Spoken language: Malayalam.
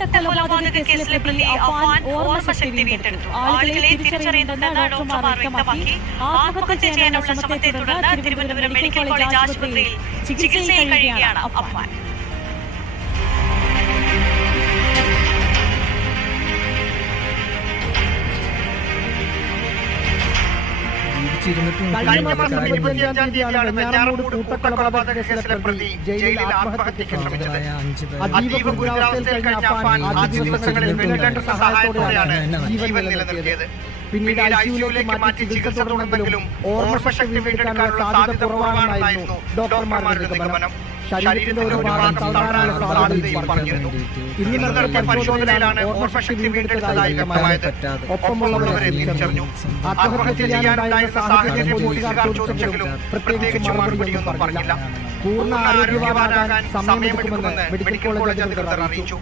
കൊലപാതക കേസിലെ പ്രതി അഫാൻ ഓർമ്മശക്തി വീണ്ടെടുത്തു. ആളുകളെ തിരിച്ചറിയുന്നുണ്ടെന്ന് ഡോക്ടർമാർ വ്യക്തമാക്കി. ആത്മഹത്യ ചെയ്യാനുള്ള ശ്രമത്തെ തുടർന്ന് തിരുവനന്തപുരം മെഡിക്കൽ കോളേജ് ആശുപത്രിയിൽ ചികിത്സയിൽ കഴിയുകയാണ് അഫാൻ. കഴിഞ്ഞ മാസം 25-ാം തീയതിയാണ് വെഞ്ഞാറമൂട് കൂട്ടക്കൊലപാതക കേസിലെ പ്രതി ജയിലിൽ ആത്മഹത്യയ്ക്ക് ശ്രമിച്ചത്. അതീവ ഗുരുതരാവസ്ഥയിൽ കഴിഞ്ഞ അഫാൻ ആദ്യ ദിവസങ്ങളിൽ വെന്റിലേറ്റർ സഹായത്തോടെയാണ് ജീവൻ നിലനിർത്തിയത്. പിന്നീട് ഐസിയുവിലേക്ക് മാറ്റി ചികിത്സ തുടർന്നെങ്കിലും ഓർമ്മശക്തി വീണ്ടെടുക്കാനുള്ള സാധ്യത കുറവാണെന്നായിരുന്നു ഡോക്ടർമാരുടെ നിഗമനം. ശരീരത്തിന്റെ ഓരോ ഭാഗം തളരാനുള്ള സാധ്യതയും പറഞ്ഞിരുന്നു. ഇന്ന് നടത്തിയ പരിശോധനയിലാണ് ഓർമ്മശക്തി വീണ്ടെടുത്തതായി വ്യക്തമായത്. ഒപ്പമുള്ളവരെ തിരിച്ചറിഞ്ഞു. ആത്മഹത്യ ചെയ്യാനുണ്ടായ സാഹചര്യം പോലീസുകാർ ചോദിച്ചെങ്കിലും പ്രത്യേകിച്ച് മറുപടിയൊന്നും പറഞ്ഞില്ല. പൂർണ്ണ ആരോഗ്യവാനാകാൻ സമയമെടുക്കുമെന്ന് മെഡിക്കൽ കോളേജ് അധികൃതർ അറിയിച്ചു.